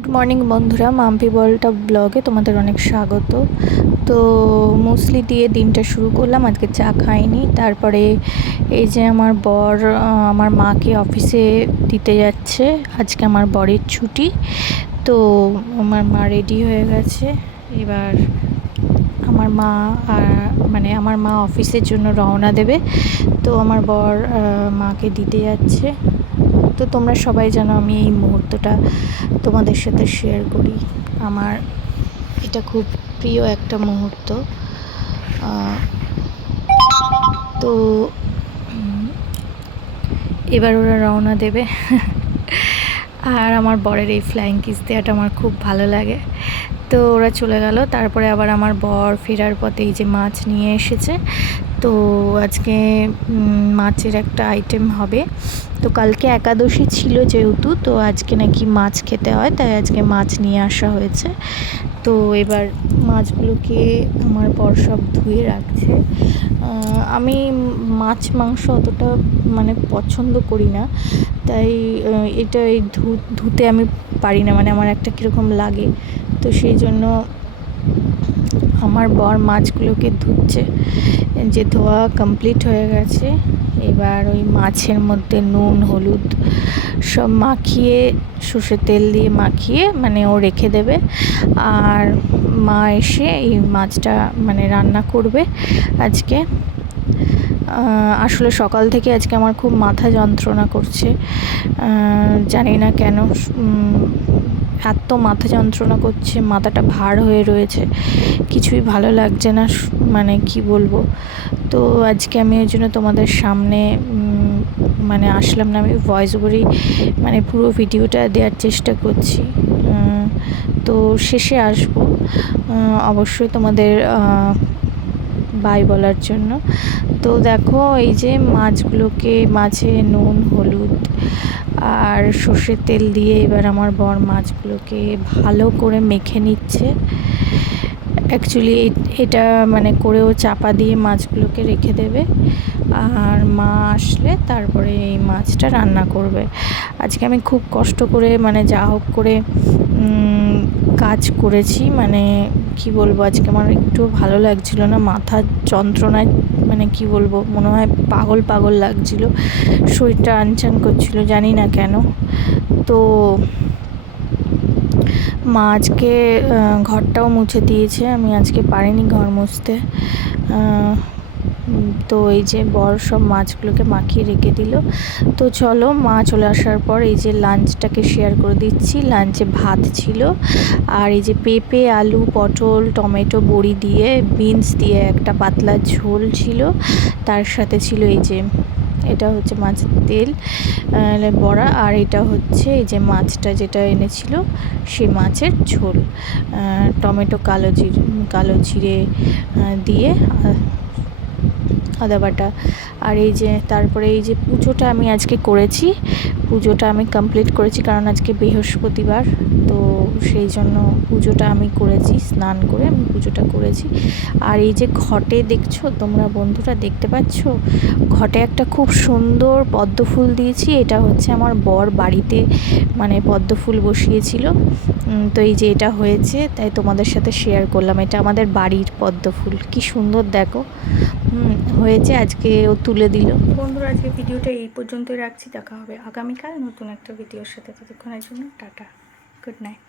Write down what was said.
Good morning বন্ধুরা, মাম্পি বলটা ব্লগে তোমাদের অনেক স্বাগত। তো মুসলি দিয়ে দিনটা শুরু করলাম। আজকে চা খাইনি। তারপরে এই যে আমার বর আমার মাকে অফিসে দিতে যাচ্ছে। আজকে আমার বরের ছুটি। তো আমার মা রেডি হয়ে গেছে। এবার আমার মা আমার মা অফিসের জন্য রওনা দেবে। তো আমার বর মাকে দিতে যাচ্ছে। তো তোমরা সবাই জানো আমি এই মুহূর্তটা তোমাদের সাথে শেয়ার করি। আমার এটা খুব প্রিয় একটা মুহূর্ত। তো এবার ওরা রওনা দেবে। আর আমার বরের এই ফ্লাইং কিস দেওয়াটা আমার খুব ভালো লাগে। তো ওরা চলে গেল। তারপরে আবার আমার বর ফেরার পথে এই যে মাছ নিয়ে এসেছে। তো আজকে মাছের একটা আইটেম হবে। তো কালকে একাদশী ছিল যেহেতু, তো আজকে নাকি মাছ খেতে হয়, তাই আজকে মাছ নিয়ে আসা হয়েছে। তো এবার মাছগুলোকে আমার বর সব ধুয়ে রাখছে। আমি মাছ মাংস অতটা পছন্দ করি না, তাই এটা এই ধুতে আমি পারি না, আমার একটা কীরকম লাগে। তো সেই জন্য আমার বর মাছগুলোকে ধুচ্ছে। যে ধোয়া কমপ্লিট হয়ে গেছে। এবার ওই মাছের মধ্যে নুন হলুদ সব মাখিয়ে, সর্ষের তেল দিয়ে মাখিয়ে ও রেখে দেবে। আর মা এসে এই মাছটা রান্না করবে আজকে। আসলে সকাল থেকে আজকে আমার খুব মাথা যন্ত্রণা করছে, জানি না কেন। এত মাথা যন্ত্রণা করছে, মাথাটা ভার হয়ে রয়েছে, কিছুই ভালো লাগছে না, কি বলবো। তো আজকে আমি ওই জন্য তোমাদের সামনে আসলাম না। আমি ভয়েস ওভারেই পুরো ভিডিওটা দেওয়ার চেষ্টা করছি। তো শেষে আসবো অবশ্যই তোমাদের বাই বলার জন্য। তো দেখো এই যে মাছে নুন হলুদ আর সর্ষের তেল দিয়ে এবার আমার বর মাছগুলোকে ভালো করে মেখে নিচ্ছে। অ্যাকচুয়ালি এটা করেও চাপা দিয়ে মাছগুলোকে রেখে দেবে। আর মা আসলে তারপরে এই মাছটা রান্না করবে। আজকে আমি খুব কষ্ট করে যা হোক করে কাজ করেছি। কি বলবো, আজকে আমার একটু ভালো লাগছিল না, মাথা যন্ত্রণায় কি বলবো, মনে হয় পাগল পাগল লাগছিল, শরীরটা আনচান করছিল, জানি না কেন। তো মা আজকে ঘরটাও মুছে দিয়েছে, আমি আজকে পারিনি ঘর মুছতে। তো এই যে বর সব মাছগুলোকে মাখিয়ে রেখে দিল। তো চলো, মা চলে আসার পর এই যে লাঞ্চটাকে শেয়ার করে দিচ্ছি। লাঞ্চে ভাত ছিল, আর এই যে পেঁপে আলু পটল টমেটো বড়ি দিয়ে বিনস দিয়ে একটা পাতলা ঝোল ছিল। তার সাথে ছিল এই যে এটা হচ্ছে মাছের তেল বড়া, আর এটা হচ্ছে এই যে মাছটা যেটা এনেছিল সেই মাছের ঝোল, টমেটো কালো জিরে দিয়ে আদা বাটা। আর এই যে তারপরে এই যে পুজোটা আমি আজকে করেছি, পুজোটা আমি কমপ্লিট করেছি, কারণ আজকে বৃহস্পতিবার। তো সেই জন্য পুজোটা আমি করেছি, স্নান করে আমি পুজোটা করেছি। আর এই যে ঘটে দেখছো তোমরা বন্ধুরা, দেখতে পাচ্ছ ঘটে একটা খুব সুন্দর পদ্ম ফুল দিয়েছি। এটা হচ্ছে আমার বর বাড়িতে পদ্ম ফুল বসিয়েছিল। তো এই যে এটা হয়েছে, তাই তোমাদের সাথে শেয়ার করলাম। এটা আমাদের বাড়ির পদ্ম ফুল, কি সুন্দর দেখো হয়েছে। আজকে ও তুলে দিল। বন্ধুরা, আজকে ভিডিওটা এই পর্যন্তই রাখছি। দেখা হবে আগামীকাল নতুন একটা ভিডিওর সাথে। ততক্ষণের জন্য টাটা, গুড নাইট।